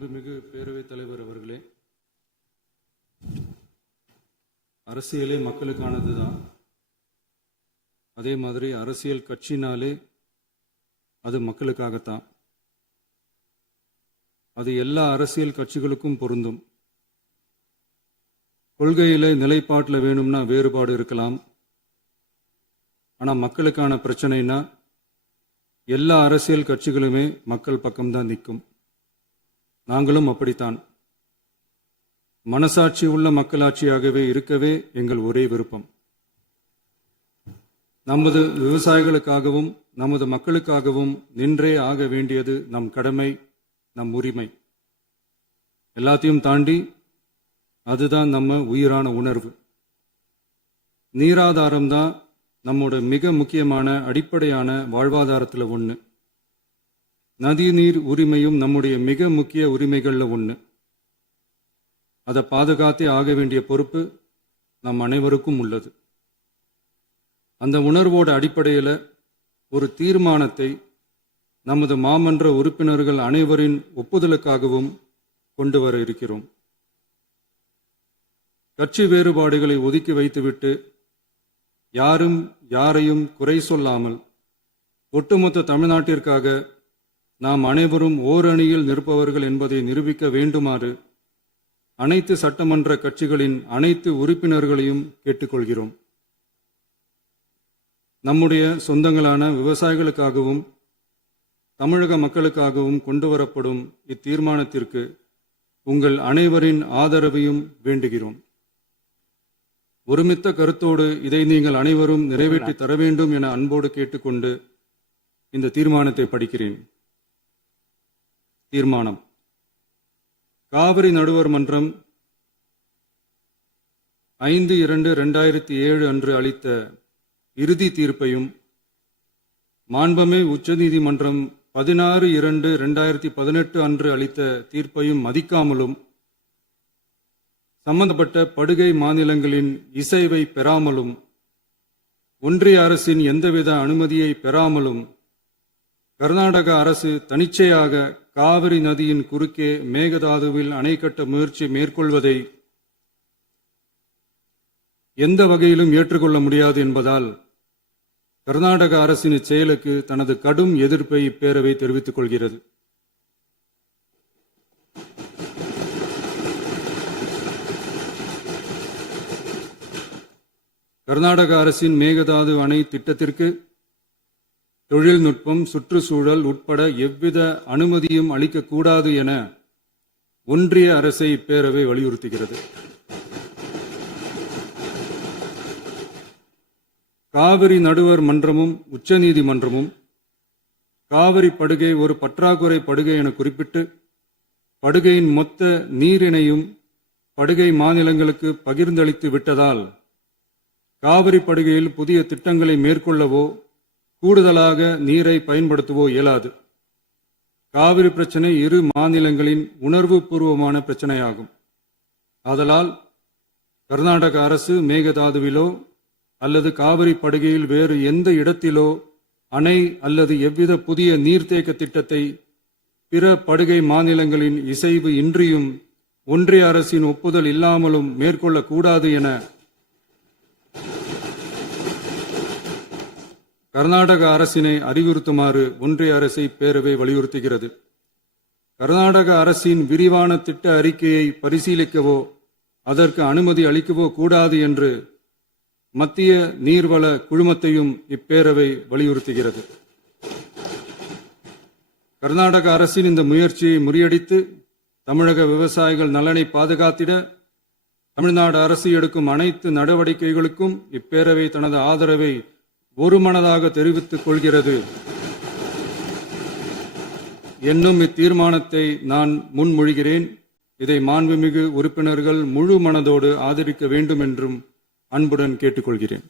மாண்புமிகு பேரவைத் தலைவர் அவர்களே, அரசியலே மக்களுக்கானது தான். அதே மாதிரி அரசியல் கட்சினாலே அது மக்களுக்காகத்தான். அது எல்லா அரசியல் கட்சிகளுக்கும் பொருந்தும். கொள்கையில நிலைப்பாட்டில் வேணும்னா வேறுபாடு இருக்கலாம். ஆனால் மக்களுக்கான பிரச்சனைனா எல்லா அரசியல் கட்சிகளுமே மக்கள் பக்கம்தான் நிற்கும். நாங்களும் அப்படித்தான். மனசாட்சி உள்ள மக்களாட்சியாகவே இருக்கவே எங்கள் ஒரே விருப்பம். நமது விவசாயிகளுக்காகவும் நமது மக்களுக்காகவும் நின்றே ஆக வேண்டியது நம் கடமை, நம் உரிமை. எல்லாத்தையும் தாண்டி அதுதான் நம்ம உயிரான உணர்வு. நீராதாரம்தான் நம்மோட மிக முக்கியமான அடிப்படையான வாழ்வாதாரத்தில் ஒன்று. நதிநீர் உரிமையும் நம்முடைய மிக முக்கிய உரிமைகளில் ஒன்று. அதை பாதுகாத்தே ஆக வேண்டிய பொறுப்பு நம் அனைவருக்கும் உள்ளது. அந்த உணர்வோட அடிப்படையில் ஒரு தீர்மானத்தை நமது மாமன்ற உறுப்பினர்கள் அனைவரின் ஒப்புதலுக்காகவும் கொண்டு வர இருக்கிறோம். கட்சி வேறுபாடுகளை ஒதுக்கி வைத்துவிட்டு யாரும் யாரையும் குறை சொல்லாமல் ஒட்டுமொத்த தமிழ்நாட்டிற்காக நாம் அனைவரும் ஓரணியில் நிற்பவர்கள் என்பதை நிரூபிக்க வேண்டுமாறு அனைத்து சட்டமன்ற கட்சிகளின் அனைத்து உறுப்பினர்களையும் கேட்டுக்கொள்கிறோம். நம்முடைய சொந்தங்களான விவசாயிகளுக்காகவும் தமிழக மக்களுக்காகவும் கொண்டுவரப்படும் இத்தீர்மானத்திற்கு உங்கள் அனைவரின் ஆதரவையும் வேண்டுகிறோம். ஒருமித்த கருத்தோடு இதை நீங்கள் அனைவரும் நிறைவேற்றி தர வேண்டும் என அன்போடு கேட்டுக்கொண்டு இந்த தீர்மானத்தை படிக்கிறேன். தீர்மானம்: காவிரி நடுவர் மன்றம் 5/2/2007 அன்று அளித்த இறுதி தீர்ப்பையும் மாண்புமிகு உச்சநீதிமன்றம் 16/2/2018 அன்று அளித்த தீர்ப்பையும் மதிக்காமலும் சம்பந்தப்பட்ட படுகை மாநிலங்களின் இசைவை பெறாமலும் ஒன்றிய அரசின் எந்தவித அனுமதியை பெறாமலும் கர்நாடக அரசு தனிச்சையாக காவிரி நதியின் குறுக்கே மேகதாதுவில் அணை கட்ட முயற்சி மேற்கொள்வதை எந்த வகையிலும் ஏற்றுக்கொள்ள முடியாது என்பதால் கர்நாடக அரசின் இச்செயலுக்கு தனது கடும் எதிர்ப்பை இப்பேரவை தெரிவித்துக் கொள்கிறது. கர்நாடக அரசின் மேகதாது அணை திட்டத்திற்கு தொழில்நுட்பம், சுற்றுச்சூழல் உட்பட எவ்வித அனுமதியும் அளிக்கக்கூடாது என ஒன்றிய அரசை இப்பேரவை வலியுறுத்துகிறது. காவிரி நடுவர் மன்றமும் உச்சநீதிமன்றமும் காவிரி படுகை ஒரு பற்றாக்குறை படுகை என குறிப்பிட்டு படுகையின் மொத்த நீரினையும் படுகை மாநிலங்களுக்கு பகிர்ந்தளித்து விட்டதால் காவிரி படுகையில் புதிய திட்டங்களை மேற்கொள்ளவோ கூடுதலாக நீரை பயன்படுத்தவோ இயலாது. காவிரி பிரச்சனை இரு மாநிலங்களின் உணர்வு பூர்வமான பிரச்சனையாகும். ஆதலால் கர்நாடக அரசு மேகதாதுவிலோ அல்லது காவிரி படுகையில் வேறு எந்த இடத்திலோ அணை அல்லது எவ்வித புதிய நீர்த்தேக்க திட்டத்தை பிற படுகை மாநிலங்களின் இசைவு இன்றியும் ஒன்றிய அரசின் ஒப்புதல் இல்லாமலும் மேற்கொள்ளக்கூடாது என கர்நாடக அரசினை அறிவுறுத்துமாறு ஒன்றிய அரசை பேரவை வலியுறுத்துகிறது. கர்நாடக அரசின் விரிவான திட்ட அறிக்கையை பரிசீலிக்கவோ அதற்கு அனுமதி அளிக்கவோ கூடாது என்று மத்திய நீர்வள குழுமத்தையும் இப்பேரவை வலியுறுத்துகிறது. கர்நாடக அரசின் இந்த முயற்சியை முறியடித்து தமிழக விவசாயிகள் நலனை பாதுகாத்திட தமிழ்நாடு அரசு எடுக்கும் அனைத்து நடவடிக்கைகளுக்கும் இப்பேரவை தனது ஆதரவை ஒருமனதாக தெரிவித்துக் கொள்கிறது என்னும் இத்தீர்மானத்தை நான் முன்மொழிகிறேன். இதை மாண்புமிகு உறுப்பினர்கள் முழு மனதோடு ஆதரிக்க வேண்டும் என்றும் அன்புடன் கேட்டுக்கொள்கிறேன்.